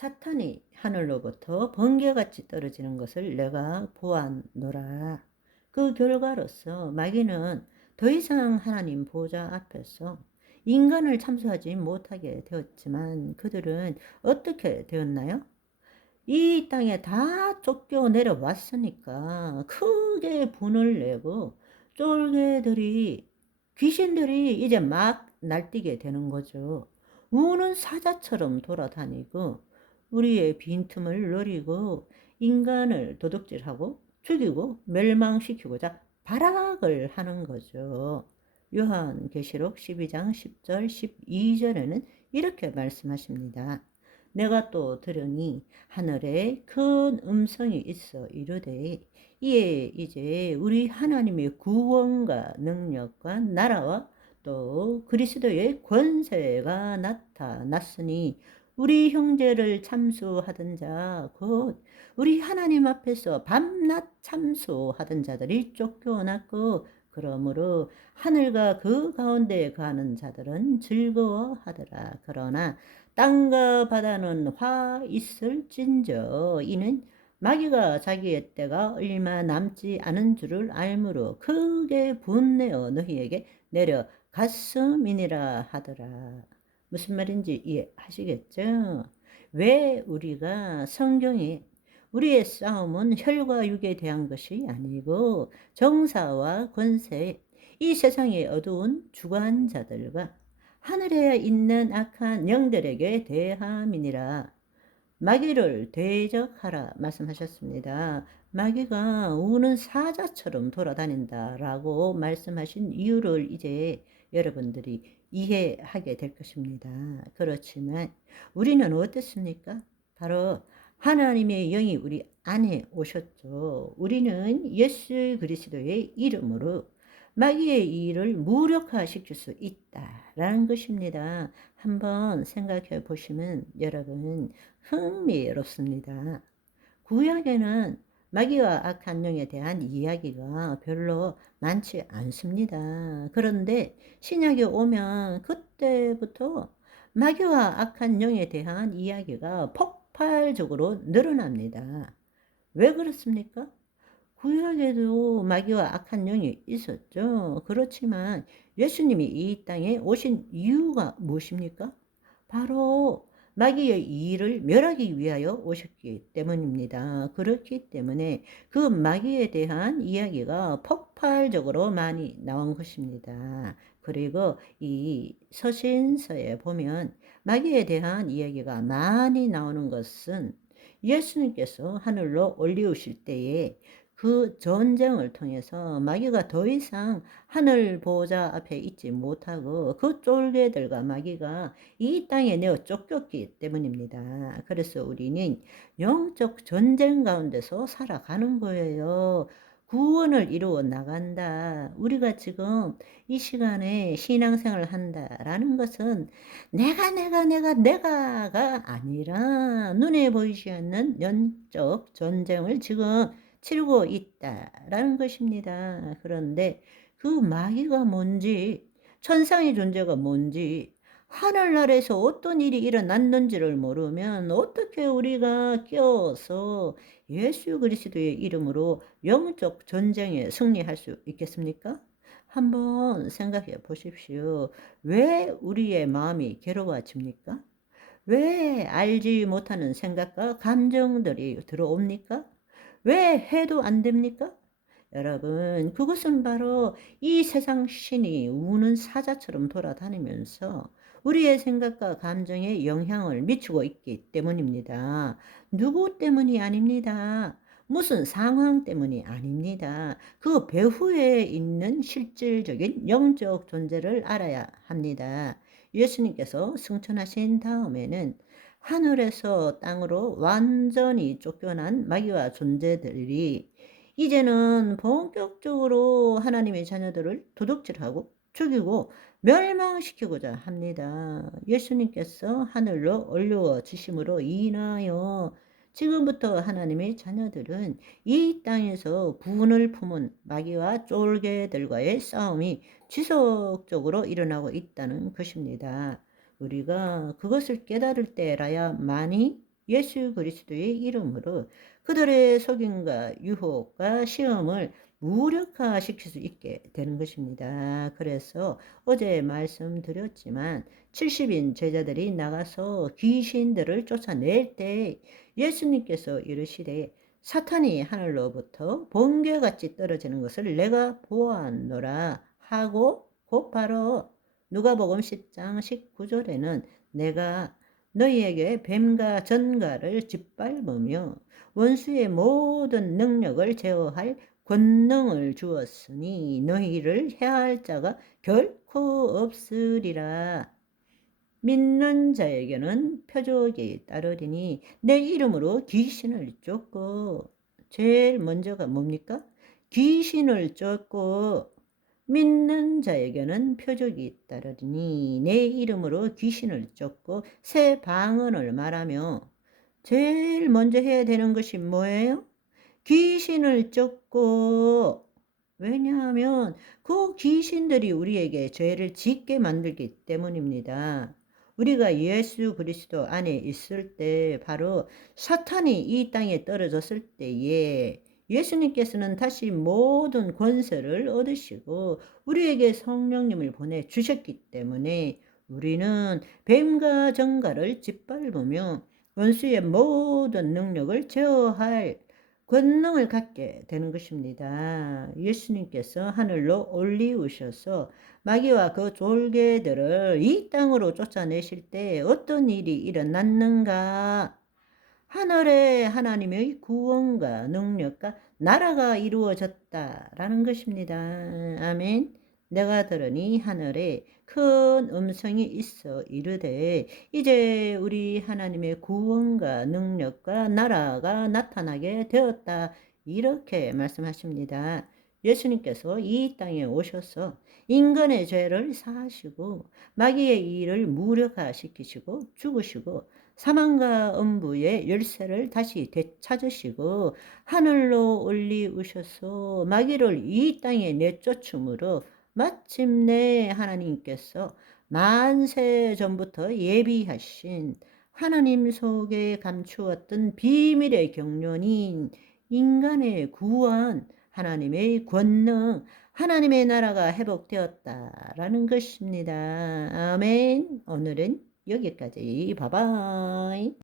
사탄이 하늘로부터 번개같이 떨어지는 것을 내가 보았노라. 그 결과로서 마귀는 더 이상 하나님 보좌 앞에서 인간을 참수하지 못하게 되었지만 그들은 어떻게 되었나요? 이 땅에 다 쫓겨 내려왔으니까 크게 분을 내고 귀신들이 이제 막 날뛰게 되는 거죠. 우는 사자처럼 돌아다니고 우리의 빈틈을 노리고 인간을 도둑질하고 죽이고 멸망시키고자 발악을 하는 거죠. 요한계시록 12장 10절 12절에는 이렇게 말씀하십니다. 내가 또 들으니 하늘에 큰 음성이 있어 이르되 이에 이제 우리 하나님의 구원과 능력과 나라와 또 그리스도의 권세가 나타났으니 우리 형제를 참수하던 자 곧 우리 하나님 앞에서 밤낮 참수하던 자들이 쫓겨났고 그러므로 하늘과 그 가운데 거하는 자들은 즐거워하더라. 그러나 땅과 바다는 화 있을진저 이는 마귀가 자기의 때가 얼마 남지 않은 줄을 알므로 크게 분내어 너희에게 내려갔음이니라 하더라. 무슨 말인지 이해하시겠죠? 왜 우리가 성경에 우리의 싸움은 혈과 육에 대한 것이 아니고 정사와 권세, 이 세상의 어두운 주관자들과 하늘에 있는 악한 영들에게 대함이니라. 마귀를 대적하라 말씀하셨습니다. 마귀가 우는 사자처럼 돌아다닌다라고 말씀하신 이유를 이제 여러분들이 이해하게 될 것입니다. 그렇지만 우리는 어떻습니까? 바로 하나님의 영이 우리 안에 오셨죠. 우리는 예수 그리스도의 이름으로 마귀의 일을 무력화시킬 수 있다라는 것입니다. 한번 생각해 보시면 여러분 흥미롭습니다. 구약에는 마귀와 악한 영에 대한 이야기가 별로 많지 않습니다. 그런데 신약에 오면 그때부터 마귀와 악한 영에 대한 이야기가 폭발적으로 늘어납니다. 왜 그렇습니까? 구약에도 마귀와 악한 영이 있었죠. 그렇지만 예수님이 이 땅에 오신 이유가 무엇입니까? 바로 마귀의 일을 멸하기 위하여 오셨기 때문입니다. 그렇기 때문에 그 마귀에 대한 이야기가 폭발적으로 많이 나온 것입니다. 그리고 이 서신서에 보면 마귀에 대한 이야기가 많이 나오는 것은 예수님께서 하늘로 올리우실 때에 그 전쟁을 통해서 마귀가 더 이상 하늘 보호자 앞에 있지 못하고 그 쫄개들과 마귀가 이 땅에 내어 쫓겼기 때문입니다. 그래서 우리는 영적 전쟁 가운데서 살아가는 거예요. 구원을 이루어 나간다. 우리가 지금 이 시간에 신앙생활을 한다라는 것은 내가가 아니라 눈에 보이지 않는 영적 전쟁을 지금 치르고 있다라는 것입니다. 그런데 그 마귀가 뭔지, 천상의 존재가 뭔지, 하늘나라에서 어떤 일이 일어났는지를 모르면 어떻게 우리가 깨어서 예수 그리스도의 이름으로 영적 전쟁에 승리할 수 있겠습니까? 한번 생각해 보십시오. 왜 우리의 마음이 괴로워집니까? 왜 알지 못하는 생각과 감정들이 들어옵니까? 왜 해도 안 됩니까? 여러분, 그것은 바로 이 세상 신이 우는 사자처럼 돌아다니면서 우리의 생각과 감정에 영향을 미치고 있기 때문입니다. 누구 때문이 아닙니다. 무슨 상황 때문이 아닙니다. 그 배후에 있는 실질적인 영적 존재를 알아야 합니다. 예수님께서 승천하신 다음에는 하늘에서 땅으로 완전히 쫓겨난 마귀와 존재들이 이제는 본격적으로 하나님의 자녀들을 도둑질하고 죽이고 멸망시키고자 합니다. 예수님께서 하늘로 올려지심으로 인하여 지금부터 하나님의 자녀들은 이 땅에서 분을 품은 마귀와 쫄개들과의 싸움이 지속적으로 일어나고 있다는 것입니다. 우리가 그것을 깨달을 때라야만이 예수 그리스도의 이름으로 그들의 속임과 유혹과 시험을 무력화시킬 수 있게 되는 것입니다. 그래서 어제 말씀드렸지만 70인 제자들이 나가서 귀신들을 쫓아낼 때 예수님께서 이르시되 사탄이 하늘로부터 번개같이 떨어지는 것을 내가 보았노라 하고 곧바로 누가복음 10장 19절에는 내가 너희에게 뱀과 전갈을 짓밟으며 원수의 모든 능력을 제어할 권능을 주었으니 너희를 해할 자가 결코 없으리라. 믿는 자에게는 표적이 따르리니 내 이름으로 귀신을 쫓고, 제일 먼저가 뭡니까? 귀신을 쫓고 믿는 자에게는 표적이 따르리니 내 이름으로 귀신을 쫓고 새 방언을 말하며, 제일 먼저 해야 되는 것이 뭐예요? 귀신을 쫓고. 왜냐하면 그 귀신들이 우리에게 죄를 짓게 만들기 때문입니다. 우리가 예수 그리스도 안에 있을 때 바로 사탄이 이 땅에 떨어졌을 때에 예수님께서는 다시 모든 권세를 얻으시고 우리에게 성령님을 보내주셨기 때문에 우리는 뱀과 정갈을 짓밟으며 원수의 모든 능력을 제어할 권능을 갖게 되는 것입니다. 예수님께서 하늘로 올리우셔서 마귀와 그 졸개들을 이 땅으로 쫓아내실 때 어떤 일이 일어났는가? 하늘에 하나님의 구원과 능력과 나라가 이루어졌다라는 것입니다. 아멘. 내가 들으니 하늘에 큰 음성이 있어 이르되 이제 우리 하나님의 구원과 능력과 나라가 나타나게 되었다. 이렇게 말씀하십니다. 예수님께서 이 땅에 오셔서 인간의 죄를 사하시고 마귀의 일을 무력화시키시고 죽으시고 사망과 음부의 열쇠를 다시 되찾으시고 하늘로 올리우셔서 마귀를 이 땅에 내쫓음으로 마침내 하나님께서 만세 전부터 예비하신 하나님 속에 감추었던 비밀의 경륜인 인간의 구원, 하나님의 권능, 하나님의 나라가 회복되었다라는 것입니다. 아멘. 오늘은 여기까지. 바바이.